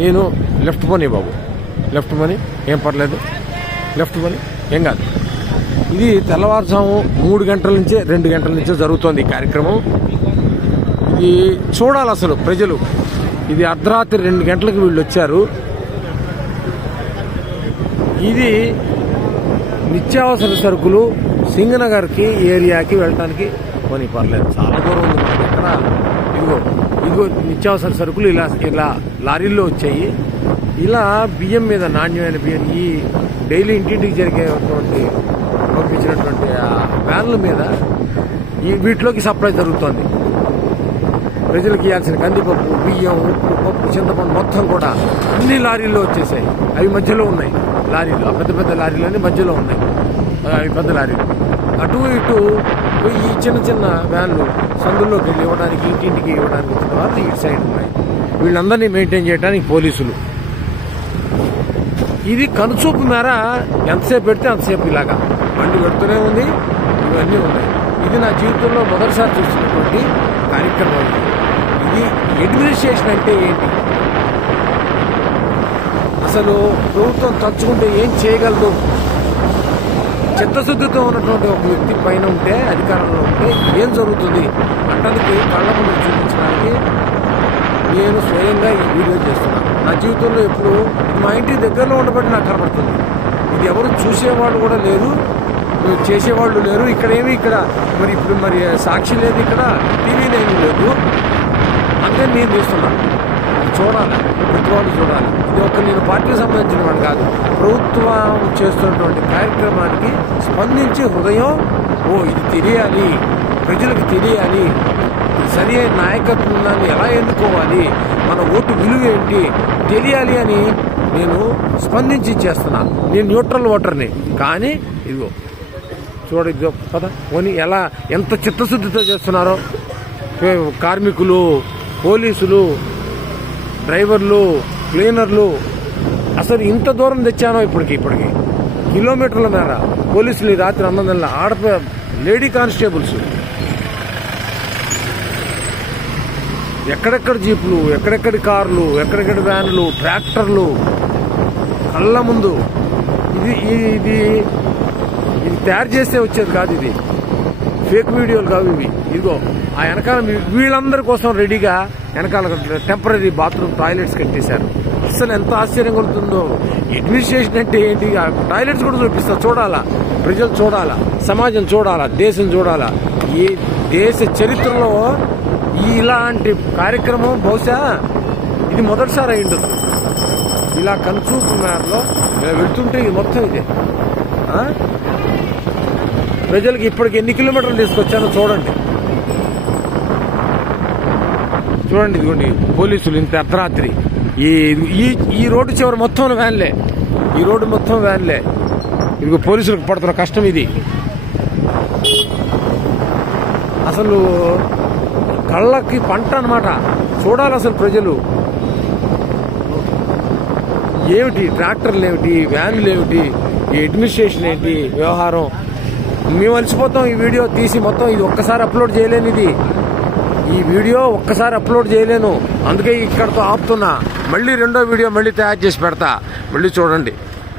నేను లెఫ్ట్ పోనీ బాబు, లెఫ్ట్ పోనీ, ఏం పర్లేదు, లెఫ్ట్ పోనీ, ఏం కాదు. ఇది తెల్లవారుజాము 3 గంటల నుంచే 2 గంటల నుంచే జరుగుతోంది ఈ కార్యక్రమం. ఇది చూడాలి అసలు ప్రజలు. ఇది అర్ధరాత్రి 2 గంటలకు వీళ్ళు వచ్చారు. ఇది నిత్యావసర సరుకులు సింగనగర్కి ఏరియాకి వెళ్ళటానికి పోనీ పర్లేదు, చాలా దూరం ఉంది. ఇక్కడ ఇదిగో నిత్యావసర సరుకులు ఇలా లారీల్లో వచ్చాయి. ఇలా బియ్యం మీద, నాణ్యమైన బియ్యం, ఈ డైలీ ఇంటింటికి జరిగేటువంటి పంపించినటువంటి వ్యాన్ల మీద వీటిలోకి సప్లై జరుగుతోంది. ప్రజలకు ఇవ్వాల్సిన కందిపప్పు, బియ్యం, ఉప్పు, పప్పు, చింతపండు మొత్తం కూడా అన్ని లారీల్లో వచ్చేసాయి. అవి మధ్యలో ఉన్నాయి లారీలు, ఆ పెద్ద పెద్ద లారీలన్నీ మధ్యలో ఉన్నాయి. అవి పెద్ద లారీలు. అటు ఇటు ఈ చిన్న చిన్న వ్యాన్లు సందుల్లోకి వెళ్ళి ఇవ్వడానికి, ఇంటింటికి ఇవ్వడానికి వచ్చిన వాళ్ళు ఇటు సైడ్ ఉన్నాయి. వీళ్ళందరినీ మెయింటైన్ చేయడానికి పోలీసులు. ఇది కనుచూపు మేర ఎంతసేపు పెడితే అంతసేపు ఇలాగా బండి పెడుతూనే ఉంది. ఇవన్నీ ఉన్నాయి. ఇది నా జీవితంలో మొదటిసారి చూస్తున్నటువంటి కార్యక్రమం. ఇది అడ్మినిస్ట్రేషన్ అంటే ఏంటి, అసలు ప్రభుత్వం తలుచుకుంటే ఏం చేయగలదు, చిత్తశుద్ధితో ఉన్నటువంటి ఒక వ్యక్తి పైన ఉంటే, అధికారంలో ఉంటే ఏం జరుగుతుంది అంటానికి కళ్ళ ముందు చూపించడానికి నేను స్వయంగా ఈ వీడియో చేస్తున్నాను. నా జీవితంలో ఎప్పుడు మా ఇంటి దగ్గరలో ఉండబట్టి నాకు కనబడుతుంది. ఇది ఎవరు చూసేవాళ్ళు కూడా లేరు, చేసేవాళ్ళు లేరు. ఇక్కడ ఇప్పుడు సాక్షి లేదు, ఇక్కడ టీవీ లేదు. అందుకని నేను తీస్తున్నాను. చూడాలి, ప్రతి వాళ్ళు చూడాలి. ఇది ఒక నేను పార్టీకి సంబంధించిన వాడు కాదు. ప్రభుత్వం చేస్తున్నటువంటి కార్యక్రమానికి స్పందించి హృదయం, ఇది తెలియాలి, ప్రజలకు తెలియాలి, సరి అయిన నాయకత్వాన్ని ఎలా ఎన్నుకోవాలి, మన ఓటు విలువ ఏంటి తెలియాలి అని నేను స్పందించి చేస్తున్నా. నేను న్యూట్రల్ ఓటర్ని. కానీ ఇదిగో చూడ పద పోనీ ఎంత చిత్తశుద్ధితో చేస్తున్నారో కార్మికులు, పోలీసులు, డ్రైవర్లు, క్లీనర్లు. అసలు ఇంత దూరం తెచ్చానో ఇప్పటికి కిలోమీటర్ల మేర పోలీసులు రాత్రి 9 గంటల లేడీ కానిస్టేబుల్స్, ఎక్కడెక్కడ జీపులు, ఎక్కడెక్కడి కార్లు, ఎక్కడెక్కడి వ్యాన్లు, ట్రాక్టర్లు కళ్ళ ముందు. ఇది తయారు చేస్తే వచ్చేది కాదు. ఇది ఫేక్ వీడియోలు కావు ఇవి. ఇదిగో ఆ వెనకాల వీళ్ళందరి కోసం రెడీగా వెనకాల టెంపరీ బాత్రూమ్ టాయిలెట్స్ కట్టేశారు. అసలు ఎంత ఆశ్చర్యం కలుగుతుందో. అడ్మినిస్ట్రేషన్ అంటే ఏంటి, టాయిలెట్స్ కూడా చూపిస్తా. చూడాలా, ప్రజలు చూడాలా, సమాజం చూడాలా, దేశం చూడాలా. ఈ దేశ చరిత్రలో ఇలాంటి కార్యక్రమం బహుశా ఇది మొదటిసారి అయి ఉండదు. ఇలా కనుచూపు మేరలో వెళ్తుంటే ఇది మొత్తం ఇదే. ప్రజలకు ఇప్పటికి ఎన్ని కిలోమీటర్లు తీసుకొచ్చానో చూడండి. ఇదిగోండి పోలీసులు ఇంత అర్ధరాత్రి ఈ రోడ్డు చివరి మొత్తం వ్యాన్లే, ఈ రోడ్డు మొత్తం వ్యాన్లే. ఇదిగో పోలీసులకు పడుతున్న కష్టం ఇది. అసలు కళ్ళకి పంట అన్నమాట. చూడాలి అసలు ప్రజలు. ఏమిటి ట్రాక్టర్లు, ఏమిటి వ్యాన్లు, ఏమిటి ఈ అడ్మినిస్ట్రేషన్ ఏంటి వ్యవహారం. మేము అలసిపోతాం ఈ వీడియో తీసి మొత్తం. ఇది ఒక్కసారి అప్లోడ్ చేయలేను. ఈ వీడియో ఒక్కసారి అప్లోడ్ చేయలేను. అందుకే ఇక్కడతో ఆపుతున్నా. మళ్ళీ రెండో వీడియో మళ్ళీ తయారు చేసి పెడతా. మళ్ళీ చూడండి.